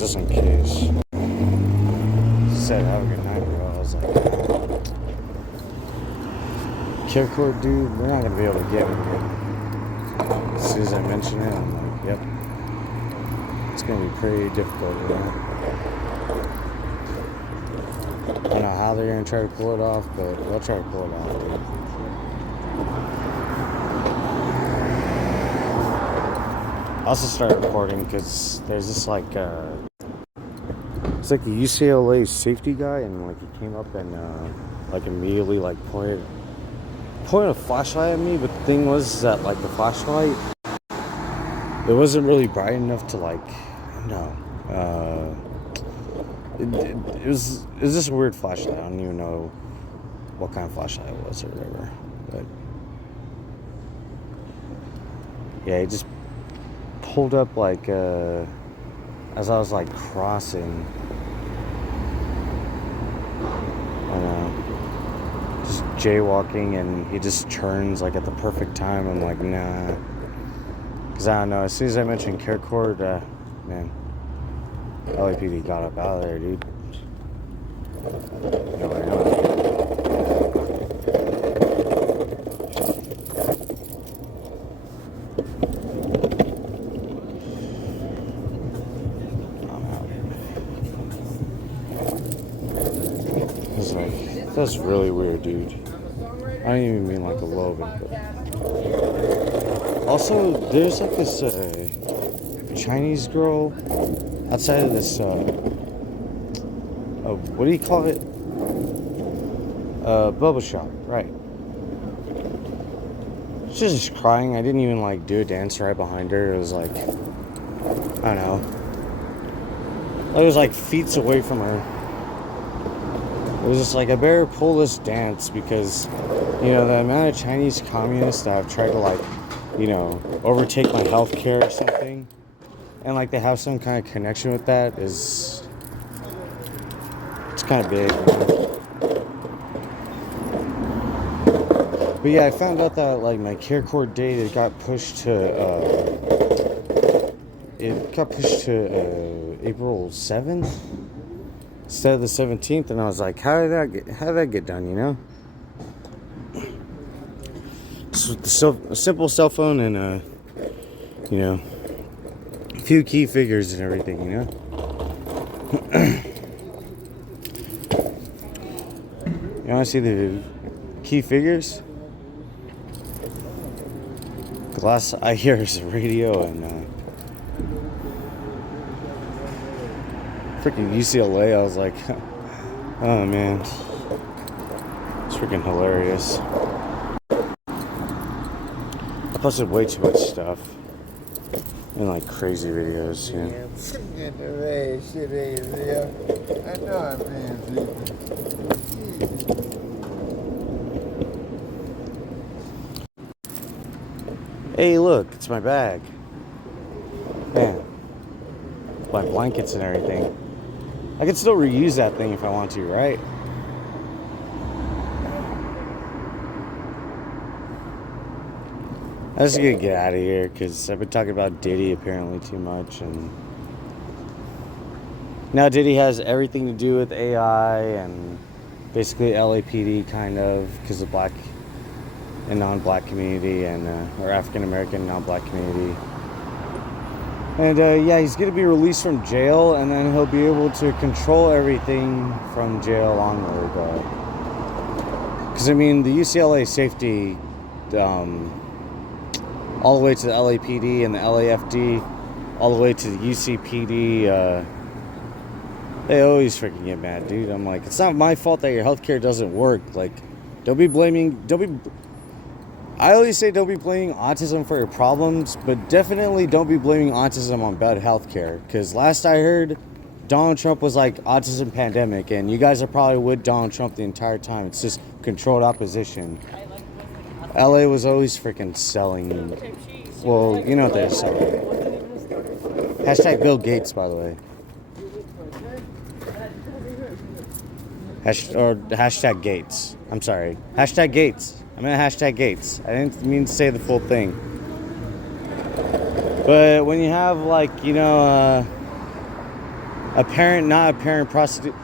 just in case. Said, have a good night, bro. I was like, care cord, dude, we're not gonna be able to get him here. As soon as I mention it, I'm like, yep. It's gonna be pretty difficult, you know? I don't know how they're gonna try to pull it off, but they'll try to pull it off, dude. I also started recording because there's this like it's like the UCLA safety guy, and like he came up and like immediately like pointed a flashlight at me. But the thing was that like the flashlight, it wasn't really bright enough to like, no, it was just a weird flashlight. I don't even know what kind of flashlight it was or whatever, but yeah, he just pulled up like as I was like crossing. I don't know, just jaywalking, and he just turns like at the perfect time. I'm like, nah, because I don't know, as soon as I mentioned care cord, man, LAPD got up out of there, dude. No, I know. That's really weird, dude. I don't even mean like a little bit, but also there's like this Chinese girl outside of this what do you call it? Bubble shop, right? She's just crying. I didn't even like do a dance right behind her. It was like, I don't know, I was like feet away from her. It was just like, I better pull this dance because, you know, the amount of Chinese communists that have tried to like, you know, overtake my healthcare or something, and like they have some kind of connection with that, is, it's kind of big, man. But yeah, I found out that like my care cord date, it got pushed to April 7th. Instead of the 17th, and I was like, how did that get done, you know? Just with a simple cell phone and you know, a few key figures and everything, you know? You want to see the key figures? The last I hear is a radio and freaking UCLA. I was like, oh man, it's freaking hilarious. I posted way too much stuff and like crazy videos, you know. I know I'm being Hey, look, it's my bag. Man, my blankets and everything. I can still reuse that thing if I want to, right? I'm just gonna get out of here because I've been talking about Diddy apparently too much, and now Diddy has everything to do with AI and basically LAPD kind of, because of black and non-black community and or African American non-black community. And yeah, he's going to be released from jail, and then he'll be able to control everything from jail onward. Because, I mean, the UCLA safety, all the way to the LAPD and the LAFD, all the way to the UCPD, they always freaking get mad, dude. I'm like, it's not my fault that your healthcare doesn't work. Like, I always say don't be blaming autism for your problems, but definitely don't be blaming autism on bad healthcare. Because last I heard, Donald Trump was like autism pandemic, and you guys are probably with Donald Trump the entire time. It's just controlled opposition. LA was always freaking selling. Well, you know what they're selling. Hashtag Bill Gates, by the way. Hashtag Gates. I'm sorry. Hashtag Gates. I meant hashtag Gates. I didn't mean to say the full thing. But when you have, like, you know, not apparent prostitute.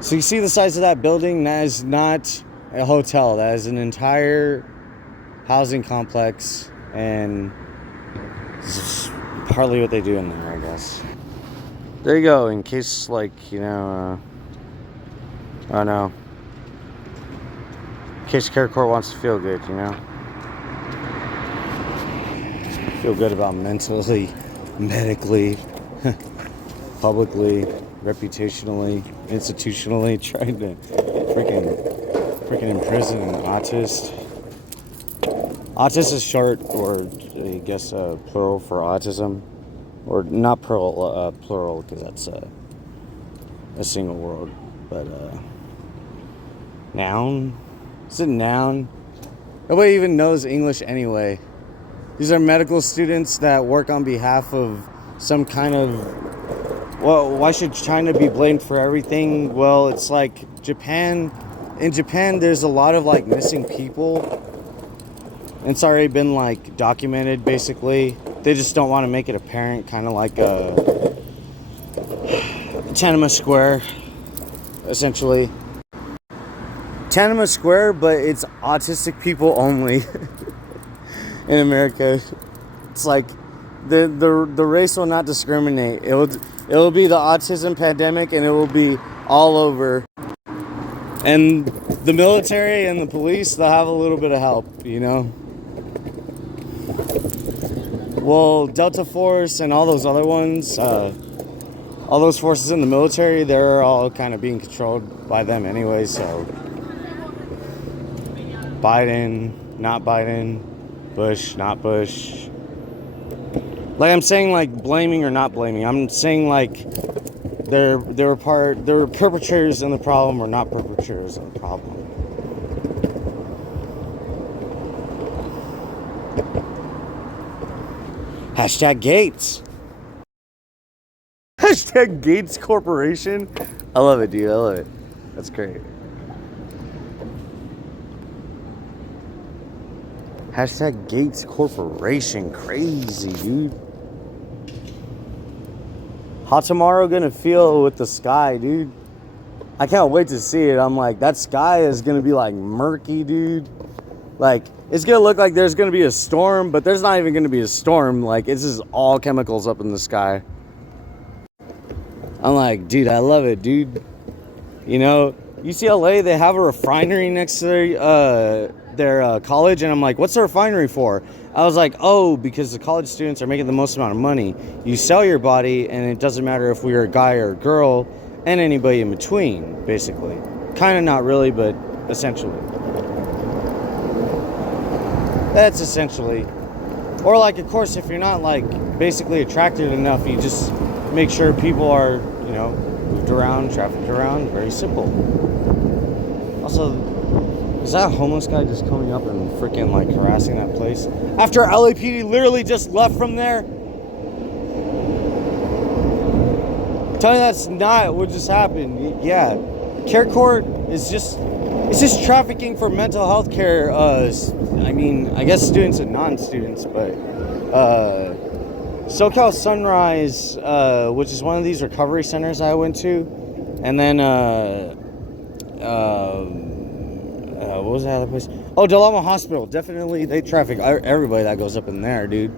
So you see the size of that building? That is not a hotel. That is an entire housing complex, and this is partly what they do in there, I guess. There you go. In case, like, you know, I don't know. In case Care Court wants to feel good, you know. Feel good about mentally, medically, publicly, reputationally, institutionally, trying to freaking imprison an autist. Autist is short, or I guess plural for autism, or not plural because that's a single word, but noun. Is it noun? Nobody even knows English anyway. These are medical students that work on behalf of some kind of... Well, why should China be blamed for everything? Well, it's like Japan. In Japan, there's a lot of like missing people. And it's already been like documented, basically. They just don't want to make it apparent, kind of like Tiananmen Square, essentially. Tiananmen Square, but it's autistic people only. In America, it's like the race will not discriminate. It will be the autism pandemic, and it will be all over. And the military and the police, they'll have a little bit of help, you know. Well, Delta Force and all those other ones, all those forces in the military, they're all kind of being controlled by them anyway. So Biden, not Biden. Bush, not Bush. Like, I'm saying, like, blaming or not blaming. I'm saying, like, they were perpetrators in the problem or not perpetrators in the problem. Hashtag Gates. Hashtag Gates Corporation. I love it, dude. I love it. That's great. Hashtag Gates Corporation. Crazy, dude. How tomorrow gonna feel with the sky, dude? I can't wait to see it. I'm like, that sky is gonna be like murky, dude. Like, it's gonna look like there's gonna be a storm, but there's not even gonna be a storm. Like, it's just all chemicals up in the sky. I'm like, dude, I love it, dude. You know, UCLA, they have a refinery next to their college, and I'm like, what's the refinery for? I was like, oh, because the college students are making the most amount of money. You sell your body, and it doesn't matter if we're a guy or a girl, and anybody in between, basically. Kind of not really, but essentially. That's essentially. Or, like, of course, if you're not, like, basically attractive enough, you just make sure people are, you know, moved around, trafficked around. Very simple. Also, is that homeless guy just coming up and freaking like harassing that place? After LAPD literally just left from there? Tell me that's not what just happened. Yeah. Care Court is just... It's just trafficking for mental health care. I mean, I guess students and non-students, but... SoCal Sunrise, which is one of these recovery centers I went to. And then... what was that other place? Oh, Del Amo Hospital. Definitely, they traffic everybody that goes up in there, dude.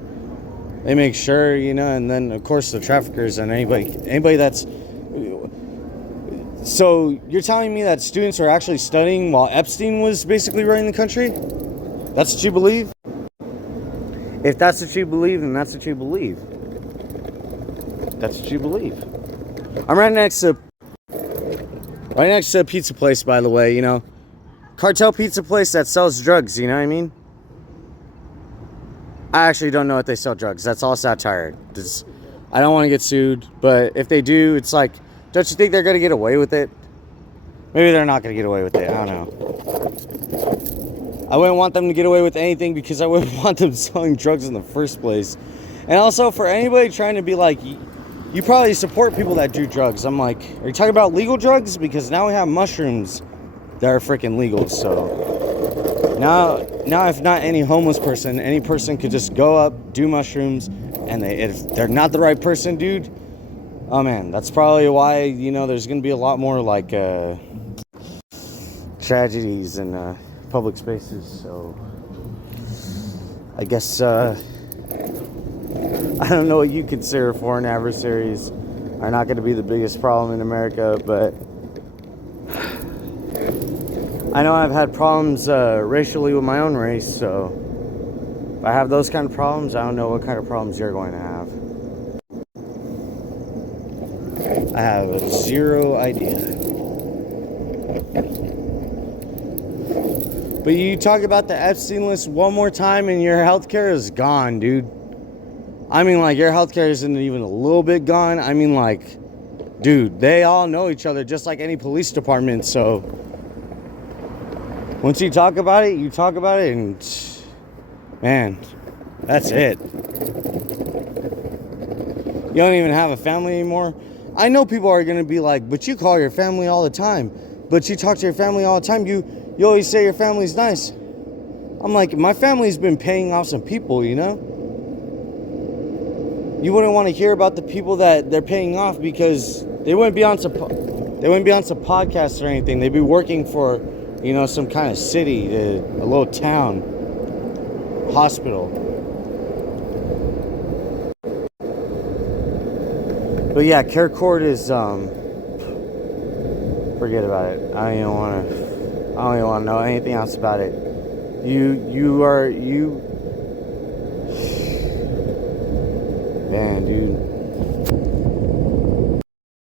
They make sure, you know, and then, of course, the traffickers and anybody that's... So, you're telling me that students are actually studying while Epstein was basically running the country? That's what you believe? If that's what you believe, then that's what you believe. That's what you believe. I'm right next to a pizza place, by the way, you know. Cartel pizza place that sells drugs, you know what I mean? I actually don't know if they sell drugs. That's all satire. I don't want to get sued, but if they do, it's like, don't you think they're going to get away with it? Maybe they're not going to get away with it. I don't know. I wouldn't want them to get away with anything because I wouldn't want them selling drugs in the first place. And also, for anybody trying to be like, you probably support people that do drugs. I'm like, are you talking about legal drugs? Because now we have mushrooms that are freaking legal. So now if not any homeless person, any person could just go up, do mushrooms, and if they're not the right person, dude, oh man, that's probably why, you know, there's gonna be a lot more like tragedies in public spaces. So I guess I don't know what you consider foreign adversaries are not going to be the biggest problem in America, but I know I've had problems racially with my own race, so if I have those kind of problems, I don't know what kind of problems you're going to have. I have zero idea. But you talk about the Epstein list one more time and your healthcare is gone, dude. I mean, like, your healthcare isn't even a little bit gone. I mean, like, dude, they all know each other just like any police department. So once you talk about it, and man, that's it. You don't even have a family anymore. I know people are gonna be like, but you call your family all the time. But you talk to your family all the time. You always say your family's nice. I'm like, my family's been paying off some people, you know? You wouldn't want to hear about the people that they're paying off because they wouldn't be on some podcasts or anything. They'd be working for, you know, some kind of city, a little town, hospital. But yeah, Care Court is forget about it. I don't even want to know anything else about it. Man, dude.